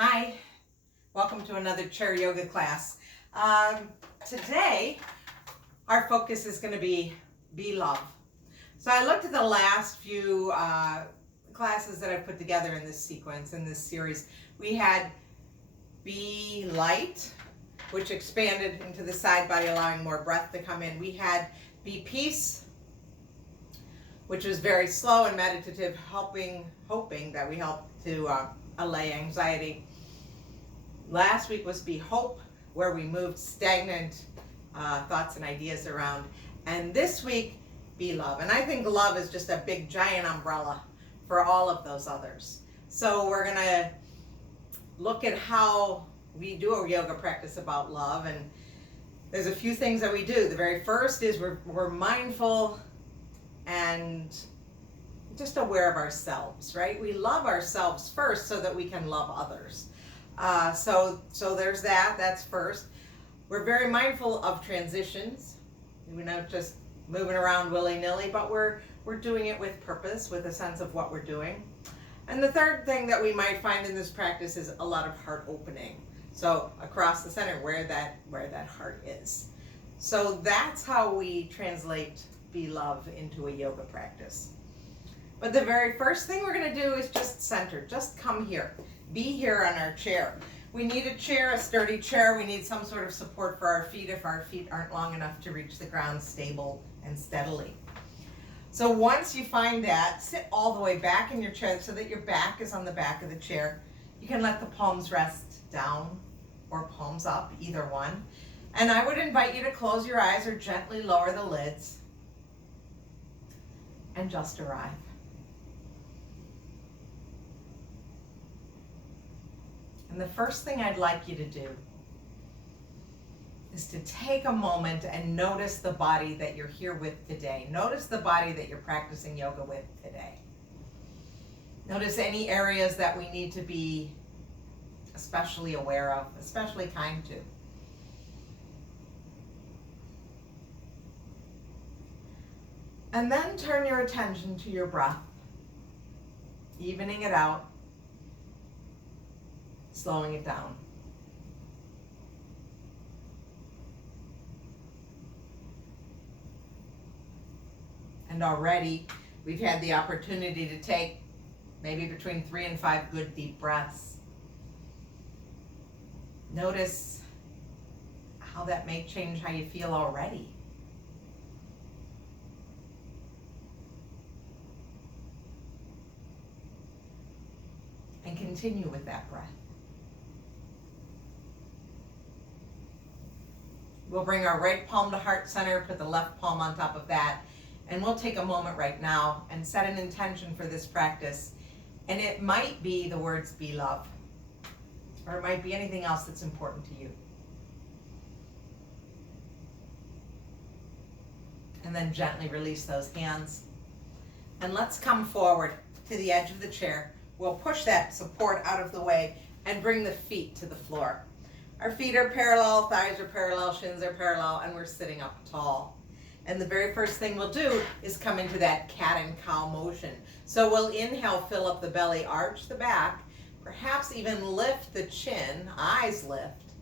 Hi, welcome to another chair yoga class. Today, our focus is going to be love. So I looked at the last few classes that I put together in this sequence, in this series. We had be light, which expanded into the side body, allowing more breath to come in. We had be peace, which was very slow and meditative, hoping that we help to allay anxiety. Last week was be hope, where we moved stagnant thoughts and ideas around. And this week, be love. And I think love is just a big giant umbrella for all of those others. So we're gonna look at how we do a yoga practice about love. And there's a few things that we do. The very first is we're mindful and just aware of ourselves, right? We love ourselves first so that we can love others. So there's that's first. We're very mindful of transitions. We're not just moving around willy-nilly, but we're doing it with purpose, with a sense of what we're doing. And the third thing that we might find in this practice is a lot of heart opening. So across the center, where that heart is. So that's how we translate be love into a yoga practice. But the very first thing we're going to do is just center. Just come here. Be here on our chair. We need a chair, a sturdy chair. We need some sort of support for our feet if our feet aren't long enough to reach the ground stable and steadily. So once you find that, sit all the way back in your chair so that your back is on the back of the chair. You can let the palms rest down or palms up, either one. And I would invite you to close your eyes or gently lower the lids and just arrive. And the first thing I'd like you to do is to take a moment and notice the body that you're here with today. Notice the body that you're practicing yoga with today. Notice any areas that we need to be especially aware of, especially kind to. And then turn your attention to your breath, evening it out, slowing it down. And already we've had the opportunity to take maybe between 3 and 5 good deep breaths. Notice how that may change how you feel already. And continue with that breath. We'll bring our right palm to heart center, put the left palm on top of that, and we'll take a moment right now and set an intention for this practice. And it might be the words be love, or it might be anything else that's important to you. And then gently release those hands. And let's come forward to the edge of the chair. We'll push that support out of the way and bring the feet to the floor. Our feet are parallel, thighs are parallel, shins are parallel, and we're sitting up tall. And the very first thing we'll do is come into that cat and cow motion. So we'll inhale, fill up the belly, arch the back, perhaps even lift the chin, eyes lift.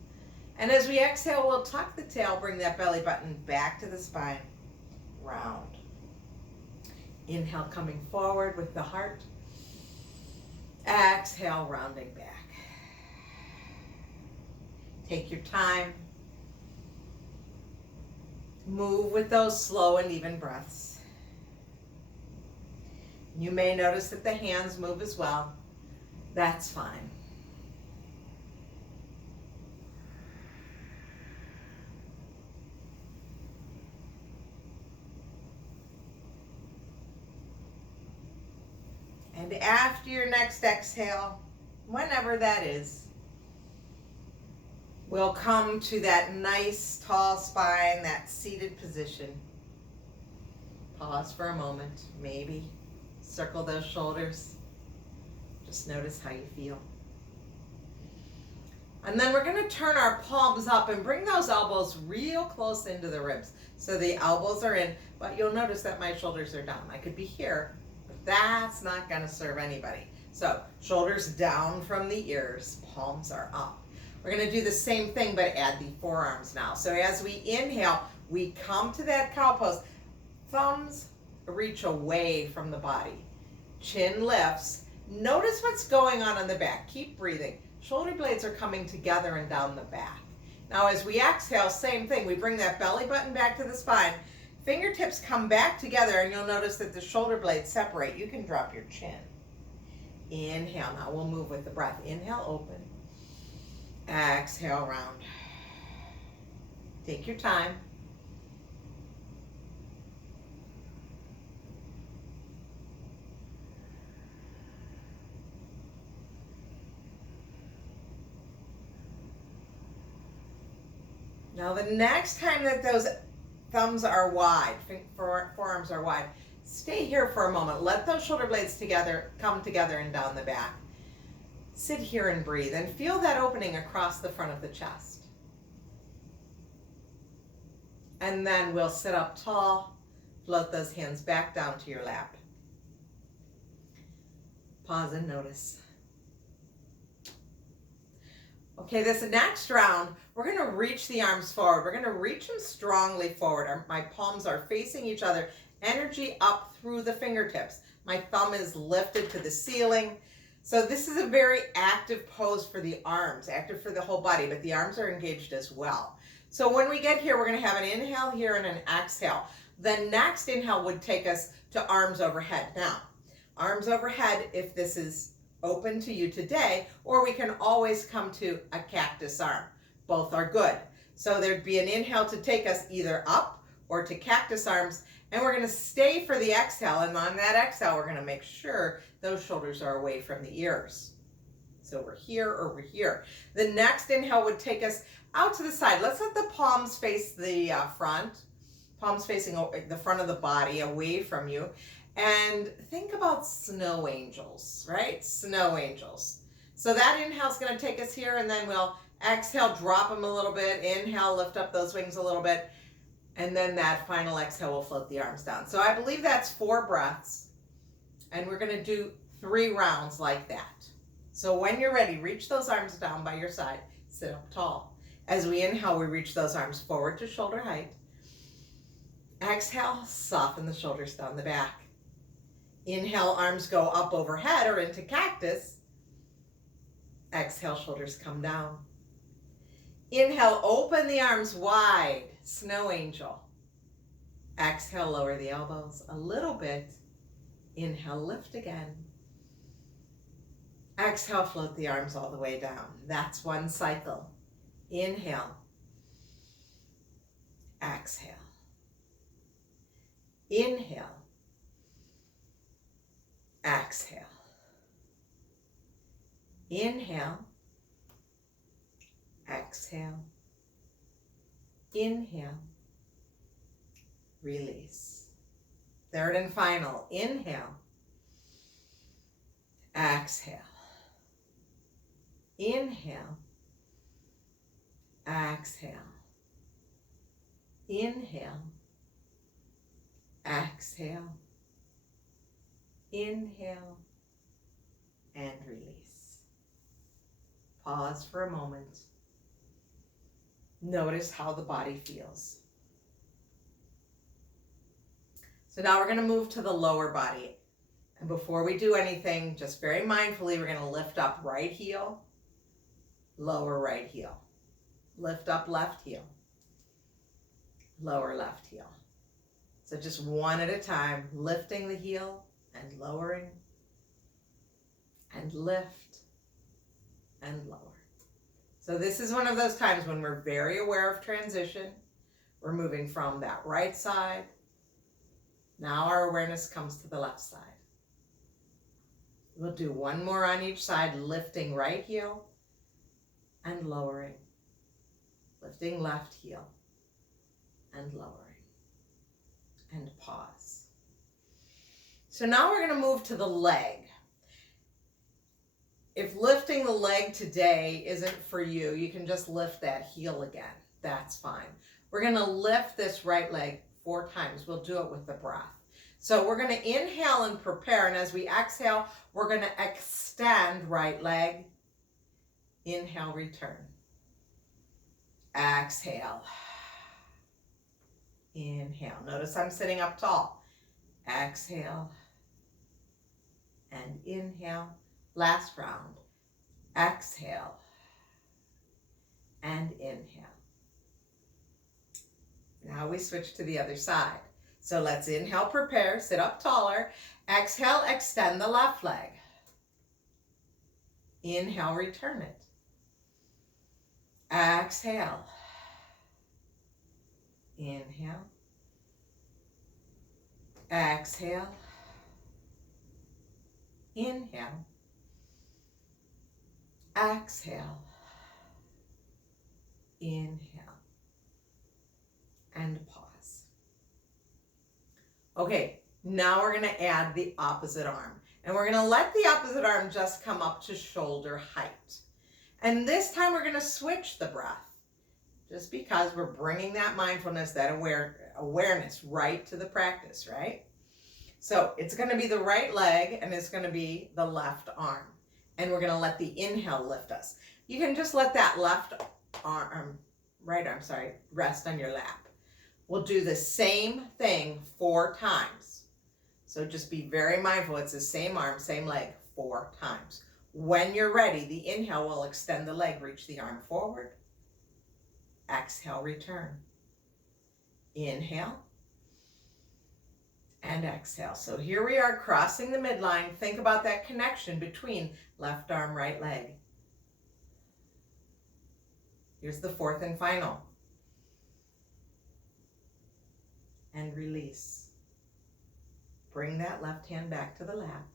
And as we exhale, we'll tuck the tail, bring that belly button back to the spine, round. Inhale, coming forward with the heart. Exhale, rounding back. Take your time. Move with those slow and even breaths. You may notice that the hands move as well. That's fine. And after your next exhale, whenever that is, we'll come to that nice tall spine, that seated position. Pause for a moment, maybe circle those shoulders. Just notice how you feel. And then we're going to turn our palms up and bring those elbows real close into the ribs. So the elbows are in, but you'll notice that my shoulders are down. I could be here, but that's not going to serve anybody. So shoulders down from the ears, palms are up. We're going to do the same thing, but add the forearms now. So as we inhale, we come to that cow pose. Thumbs reach away from the body. Chin lifts. Notice what's going on in the back. Keep breathing. Shoulder blades are coming together and down the back. Now as we exhale, same thing. We bring that belly button back to the spine. Fingertips come back together, and you'll notice that the shoulder blades separate. You can drop your chin. Inhale. Now we'll move with the breath. Inhale, open. Exhale, round. Take your time. Now the next time that those thumbs are wide, forearms are wide, stay here for a moment. Let those shoulder blades come together and down the back. Sit here and breathe and feel that opening across the front of the chest. And then we'll sit up tall, float those hands back down to your lap. Pause and notice. Okay, this next round, we're going to reach the arms forward. We're going to reach them strongly forward. My palms are facing each other. Energy up through the fingertips. My thumb is lifted to the ceiling. So this is a very active pose for the arms, active for the whole body, but the arms are engaged as well. So when we get here, we're going to have an inhale here and an exhale. The next inhale would take us to arms overhead. Now, arms overhead, if this is open to you today, or we can always come to a cactus arm. Both are good. So there'd be an inhale to take us either up or to cactus arms, and we're going to stay for the exhale, and on that exhale, we're going to make sure those shoulders are away from the ears. So we're here or we're here. The next inhale would take us out to the side. Let's let the palms face the front, palms facing the front of the body away from you. And think about snow angels, right? Snow angels. So that inhale is going to take us here, and then we'll exhale, drop them a little bit. Inhale, lift up those wings a little bit. And then that final exhale will float the arms down. So I believe that's 4 breaths. And we're going to do 3 rounds like that. So when you're ready, reach those arms down by your side. Sit up tall. As we inhale, we reach those arms forward to shoulder height. Exhale, soften the shoulders down the back. Inhale, arms go up overhead or into cactus. Exhale, shoulders come down. Inhale, open the arms wide, snow angel. Exhale, lower the elbows a little bit. Inhale, lift again. Exhale, float the arms all the way down. That's 1 cycle. Inhale. Exhale. Inhale. Exhale. Inhale. Exhale. Inhale. Release. Third and final. Inhale. Exhale. Inhale. Exhale. Inhale. Exhale. Inhale. And release. Pause for a moment. Notice how the body feels. So now we're going to move to the lower body. And before we do anything, just very mindfully, we're going to lift up right heel, lower right heel. Lift up left heel, lower left heel. So just one at a time, lifting the heel and lowering, and lift and lower. So this is one of those times when we're very aware of transition. We're moving from that right side. Now our awareness comes to the left side. We'll do one more on each side, lifting right heel and lowering. Lifting left heel and lowering. And pause. So now we're going to move to the leg. If lifting the leg today isn't for you, you can just lift that heel again. That's fine. We're going to lift this right leg 4 times. We'll do it with the breath. So we're going to inhale and prepare, and as we exhale, we're going to extend right leg. Inhale, return. Exhale. Inhale. Notice I'm sitting up tall. Exhale. And inhale. Last round. Exhale. And inhale. Now we switch to the other side. So let's inhale, prepare, sit up taller. Exhale, extend the left leg. Inhale, return it. Exhale. Inhale. Exhale. Inhale. Exhale. Inhale. And pause. Okay, now we're going to add the opposite arm. And we're going to let the opposite arm just come up to shoulder height. And this time we're going to switch the breath. Just because we're bringing that mindfulness, that awareness right to the practice, right? So it's going to be the right leg and it's going to be the left arm. And we're going to let the inhale lift us. You can just let that right arm, rest on your lap. We'll do the same thing 4 times. So just be very mindful. It's the same arm, same leg, 4 times. When you're ready, the inhale will extend the leg, reach the arm forward. Exhale, return. Inhale. And exhale. So here we are crossing the midline. Think about that connection between left arm, right leg. Here's the 4th and final. And release. Bring that left hand back to the lap.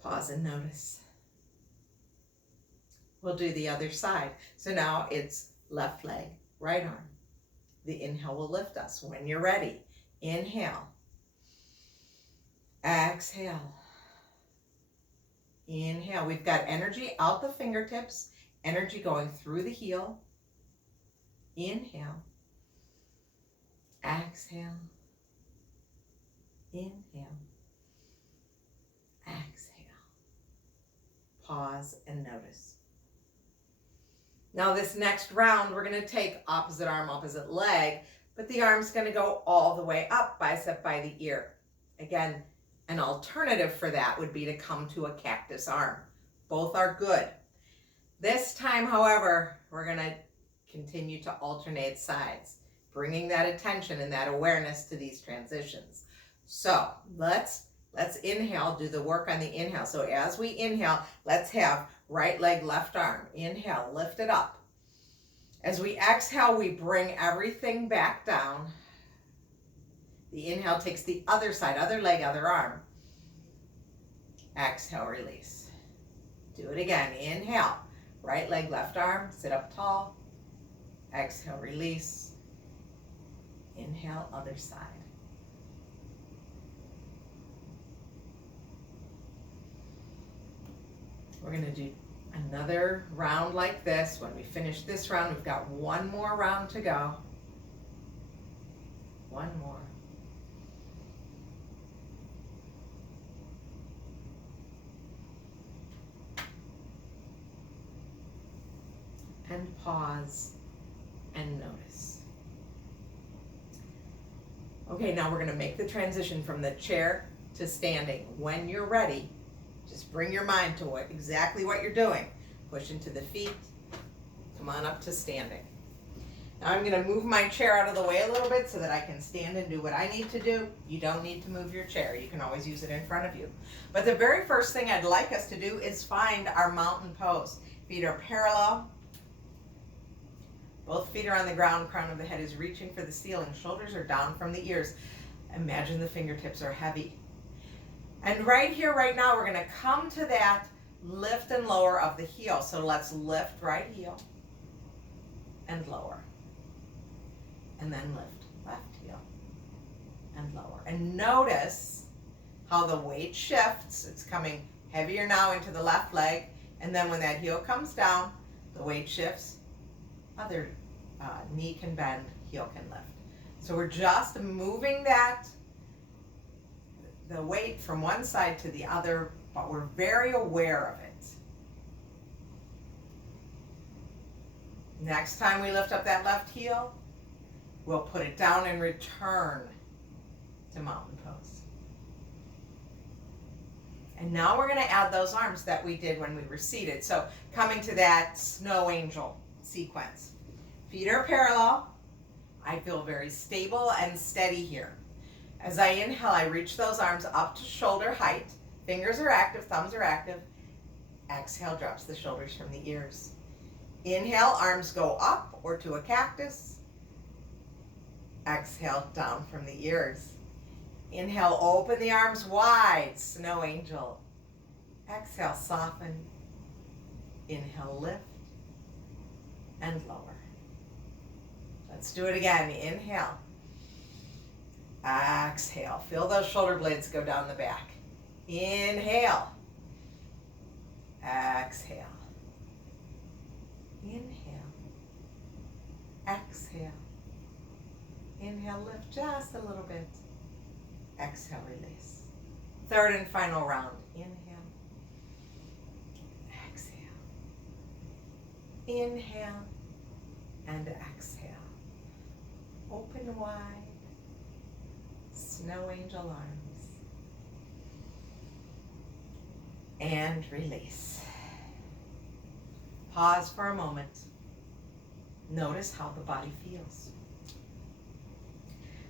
Pause and notice. We'll do the other side. So now it's left leg, right arm. The inhale will lift us. When you're ready, inhale. Exhale. Inhale. We've got energy out the fingertips, energy going through the heel. Inhale. Exhale. Inhale. Exhale. Pause and notice. Now this next round, we're going to take opposite arm, opposite leg, but the arm's going to go all the way up, bicep by the ear. Again, an alternative for that would be to come to a cactus arm. Both are good. This time, however, we're going to continue to alternate sides, bringing that attention and that awareness to these transitions. So let's inhale, do the work on the inhale. So as we inhale, let's have right leg, left arm. Inhale, lift it up. As we exhale, we bring everything back down. The inhale takes the other side, other leg, other arm. Exhale, release. Do it again. Inhale, right leg, left arm, sit up tall. Exhale, release. Inhale, other side. We're going to do another round like this. When we finish this round, we've got one more round to go. One more. And pause and notice. Okay, now we're going to make the transition from the chair to standing. When you're ready, just bring your mind to exactly what you're doing. Push into the feet. Come on up to standing. Now I'm going to move my chair out of the way a little bit so that I can stand and do what I need to do. You don't need to move your chair. You can always use it in front of you. But the very first thing I'd like us to do is find our mountain pose. Feet are parallel. Both feet are on the ground. Crown of the head is reaching for the ceiling. Shoulders are down from the ears. Imagine the fingertips are heavy. And right here, right now, we're going to come to that lift and lower of the heel. So let's lift right heel and lower. And then lift left heel and lower. And notice how the weight shifts. It's coming heavier now into the left leg. And then when that heel comes down, the weight shifts. Other knee can bend, heel can lift. So we're just moving that the weight from one side to the other, but we're very aware of it. Next time we lift up that left heel, we'll put it down and return to mountain pose. And now we're going to add those arms that we did when we were seated. So coming to that snow angel sequence. Feet are parallel. I feel very stable and steady here. As I inhale, I reach those arms up to shoulder height. Fingers are active, thumbs are active. Exhale, drops the shoulders from the ears. Inhale, arms go up or to a cactus. Exhale, down from the ears. Inhale, open the arms wide, snow angel. Exhale, soften. Inhale, lift and lower. Let's do it again. Inhale. Exhale. Feel those shoulder blades go down the back. Inhale. Exhale. Inhale. Exhale. Inhale, lift just a little bit. Exhale, release. Third and final round. Inhale. Exhale. Inhale and exhale. Open wide. Snow angel arms. And release. Pause for a moment. Notice how the body feels.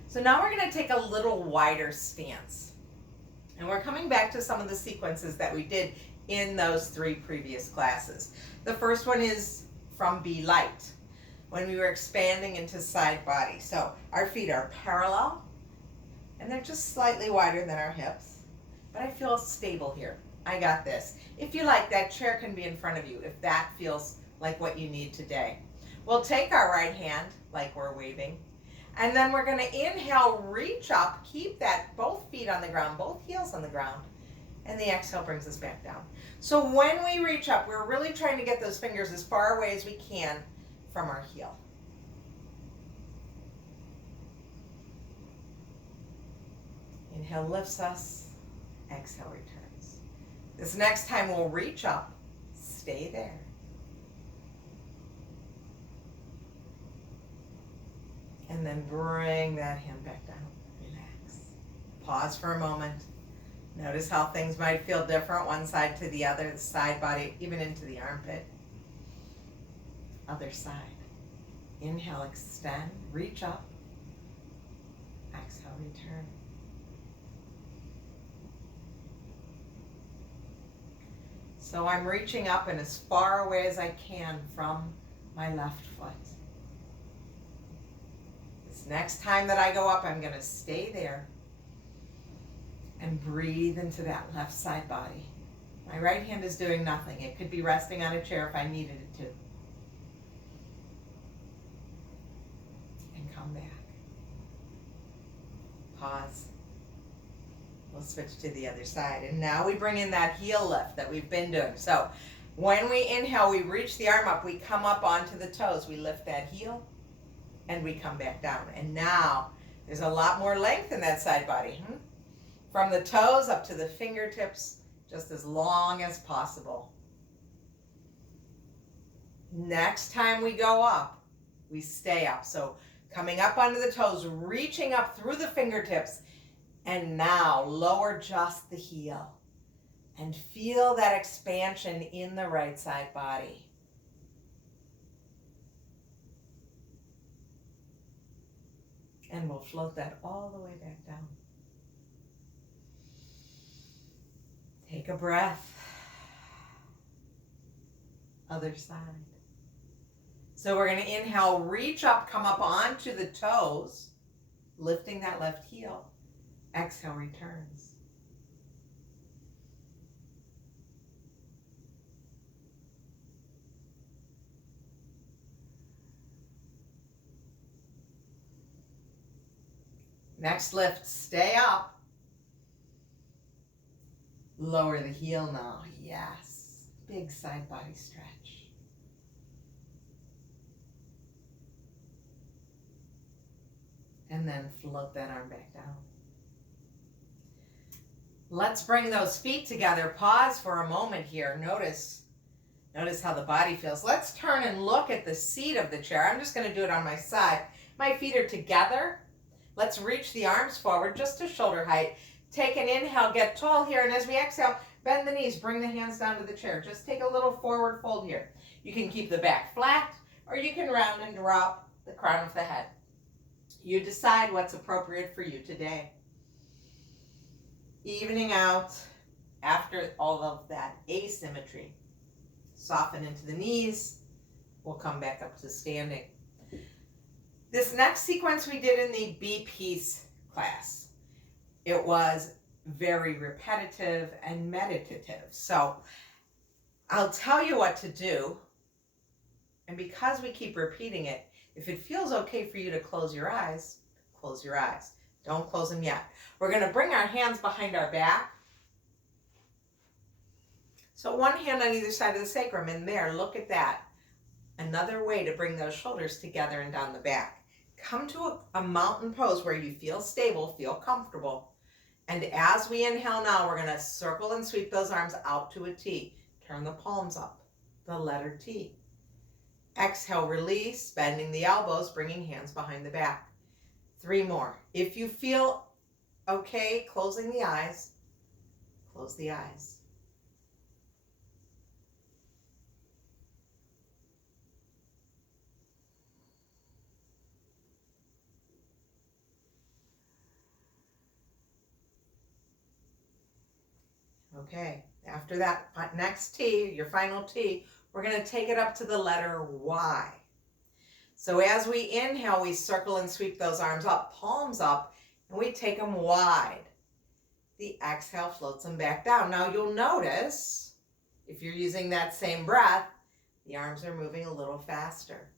So now we're going to take a little wider stance. And we're coming back to some of the sequences that we did in those 3 previous classes. The first one is from Be Light, when we were expanding into side body. So our feet are parallel, and they're just slightly wider than our hips. But I feel stable here. I got this. If you like, that chair can be in front of you if that feels like what you need today. We'll take our right hand like we're waving. And then we're going to inhale, reach up, keep that both feet on the ground, both heels on the ground. And the exhale brings us back down. So when we reach up, we're really trying to get those fingers as far away as we can from our heel. Inhale lifts us, exhale returns. This next time we'll reach up, stay there. And then bring that hand back down. Relax. Pause for a moment. Notice how things might feel different, one side to the other, the side body, even into the armpit. Other side. Inhale, extend, reach up. Exhale, return. So I'm reaching up and as far away as I can from my left foot. This next time that I go up, I'm going to stay there and breathe into that left side body. My right hand is doing nothing. It could be resting on a chair if I needed it to. And come back. Pause. We'll switch to the other side. And now we bring in that heel lift that we've been doing. So when we inhale, we reach the arm up. We come up onto the toes. We lift that heel and we come back down. And now there's a lot more length in that side body. From the toes up to the fingertips, just as long as possible. Next time we go up, we stay up. So coming up onto the toes, reaching up through the fingertips, and now lower just the heel. And feel that expansion in the right side body. And we'll float that all the way back down. Take a breath. Other side. So we're going to inhale, reach up, come up onto the toes, lifting that left heel. Exhale, returns. Next lift, stay up. Lower the heel now. Yes. Big side body stretch. And then float that arm back down. Let's bring those feet together. Pause for a moment here. Notice how the body feels. Let's turn and look at the seat of the chair. I'm just going to do it on my side. My feet are together. Let's reach the arms forward just to shoulder height. Take an inhale, get tall here, and as we exhale, bend the knees, bring the hands down to the chair. Just take a little forward fold here. You can keep the back flat, or you can round and drop the crown of the head. You decide what's appropriate for you today. Evening out after all of that asymmetry. Soften into the knees. We'll come back up to standing. This next sequence we did in the Be Peace class. It was very repetitive and meditative. So I'll tell you what to do. And because we keep repeating it, if it feels okay for you to close your eyes, close your eyes. Don't close them yet. We're going to bring our hands behind our back. So one hand on either side of the sacrum, and there, look at that. Another way to bring those shoulders together and down the back. Come to a mountain pose where you feel stable, feel comfortable. And as we inhale now, we're going to circle and sweep those arms out to a T. Turn the palms up, the letter T. Exhale, release, bending the elbows, bringing hands behind the back. 3 more. If you feel okay closing the eyes, close the eyes. Okay, after that next T, your final T, we're going to take it up to the letter Y. So as we inhale, we circle and sweep those arms up, palms up, and we take them wide. The exhale floats them back down. Now you'll notice, if you're using that same breath, the arms are moving a little faster.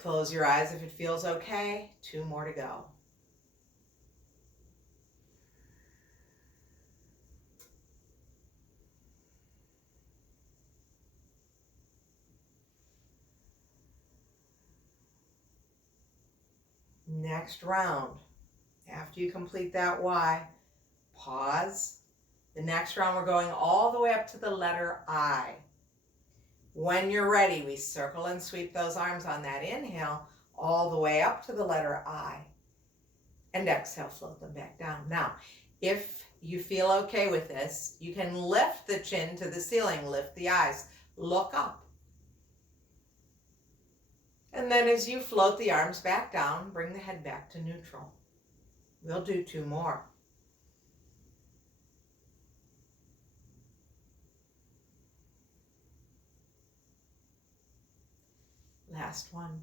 Close your eyes if it feels okay. 2 more to go. Next round, after you complete that Y, pause. The next round, we're going all the way up to the letter I. When you're ready, we circle and sweep those arms on that inhale all the way up to the letter I. And exhale, float them back down. Now, if you feel okay with this, you can lift the chin to the ceiling, lift the eyes, look up. And then as you float the arms back down, bring the head back to neutral. We'll do 2 more. Last one.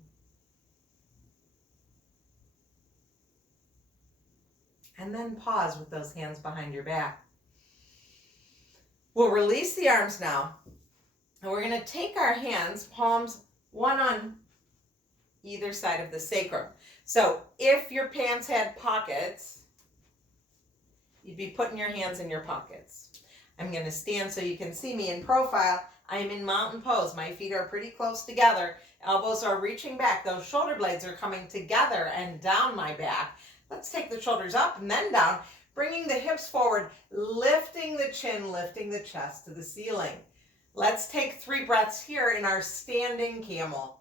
And then pause with those hands behind your back. We'll release the arms now. And we're going to take our hands, palms, one on either side of the sacrum. So if your pants had pockets, you'd be putting your hands in your pockets. I'm going to stand so you can see me in profile. I am in mountain pose. My feet are pretty close together. Elbows are reaching back. Those shoulder blades are coming together and down my back. Let's take the shoulders up and then down, bringing the hips forward, lifting the chin, lifting the chest to the ceiling. Let's take 3 breaths here in our standing camel.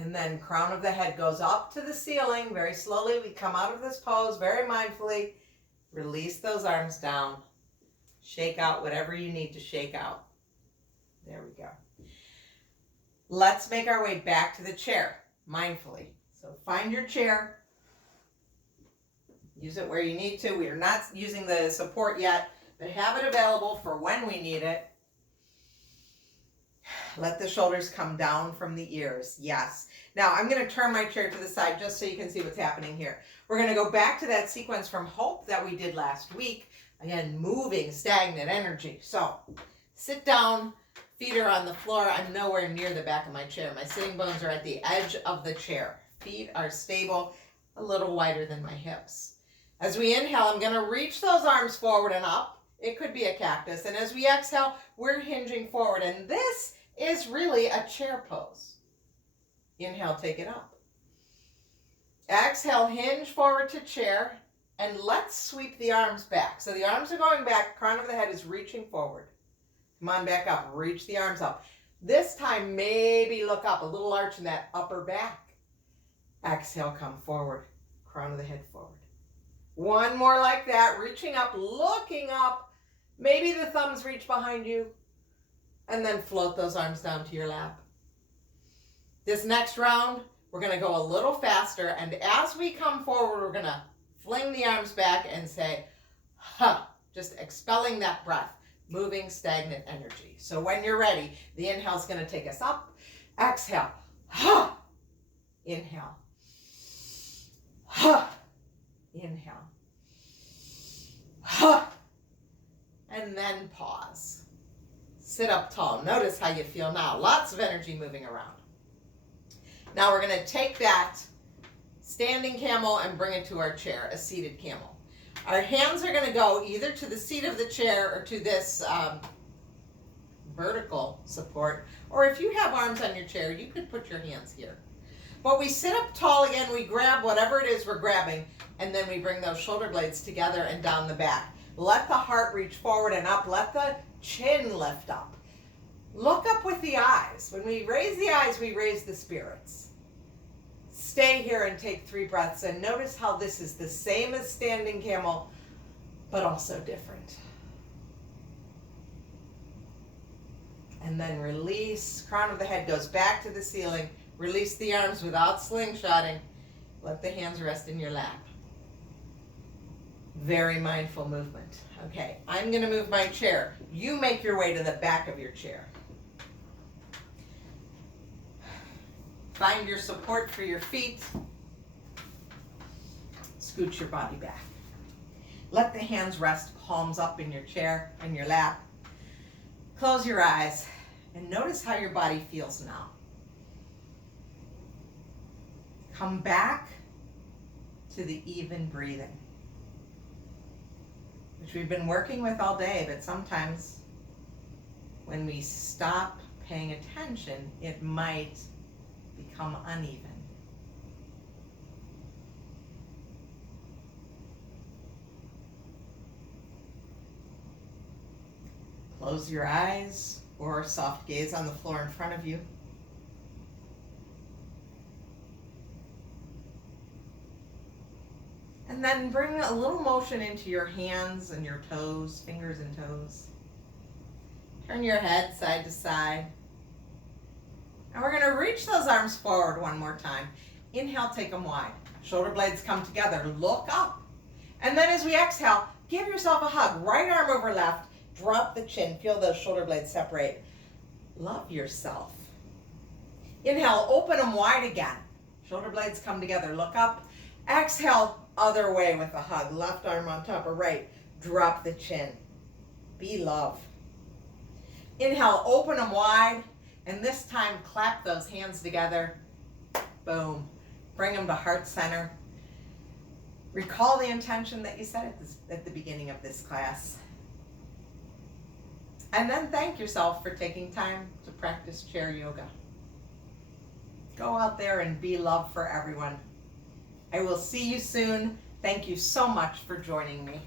And then crown of the head goes up to the ceiling. Very slowly, we come out of this pose, very mindfully. Release those arms down. Shake out whatever you need to shake out. There we go. Let's make our way back to the chair, mindfully. So find your chair. Use it where you need to. We are not using the support yet, but have it available for when we need it. Let the shoulders come down from the ears. Yes. Now I'm going to turn my chair to the side just so you can see what's happening here. We're going to go back to that sequence from Hope that we did last week. Again, moving, stagnant energy. So sit down, feet are on the floor. I'm nowhere near the back of my chair. My sitting bones are at the edge of the chair. Feet are stable, a little wider than my hips. As we inhale, I'm going to reach those arms forward and up. It could be a cactus. And as we exhale, we're hinging forward. And this is really a chair pose. Inhale, take it up. Exhale, hinge forward to chair, and let's sweep the arms back. So the arms are going back, crown of the head is reaching forward. Come on back up, reach the arms up. This time, maybe look up, a little arch in that upper back. Exhale, come forward, crown of the head forward. One more like that, reaching up, looking up. Maybe the thumbs reach behind you, and then float those arms down to your lap. This next round, we're going to go a little faster, and as we come forward, we're going to fling the arms back and say, ha, just expelling that breath, moving stagnant energy. So when you're ready, the inhale is going to take us up. Exhale, ha, inhale, ha, inhale, ha, and then pause. Sit up tall. Notice how you feel now. Lots of energy moving around. Now we're going to take that standing camel and bring it to our chair, a seated camel. Our hands are going to go either to the seat of the chair or to this vertical support. Or if you have arms on your chair, you could put your hands here. But we sit up tall again, we grab whatever it is we're grabbing, and then we bring those shoulder blades together and down the back. Let the heart reach forward and up. Let the chin lift up. Look up with the eyes. When we raise the eyes, we raise the spirits. Stay here and take 3 breaths and notice how this is the same as standing camel, but also different. And then release. Crown of the head goes back to the ceiling. Release the arms without slingshotting. Let the hands rest in your lap. Very mindful movement. Okay, I'm going to move my chair. You make your way to the back of your chair. Find your support for your feet. Scoot your body back. Let the hands rest, palms up in your chair, in your lap. Close your eyes and notice how your body feels now. Come back to the even breathing, which we've been working with all day, but sometimes when we stop paying attention, it might become uneven. Close your eyes or soft gaze on the floor in front of you. And then bring a little motion into your hands and your toes, fingers and toes. Turn your head side to side. And we're going to reach those arms forward one more time. Inhale, take them wide. Shoulder blades come together. Look up. And then as we exhale, give yourself a hug. Right arm over left. Drop the chin. Feel those shoulder blades separate. Love yourself. Inhale, open them wide again. Shoulder blades come together. Look up. Exhale, other way with a hug. Left arm on top of right. Drop the chin. Be love. Inhale, open them wide. And this time, clap those hands together. Boom. Bring them to heart center. Recall the intention that you set at the beginning of this class. And then thank yourself for taking time to practice chair yoga. Go out there and be love for everyone. I will see you soon. Thank you so much for joining me.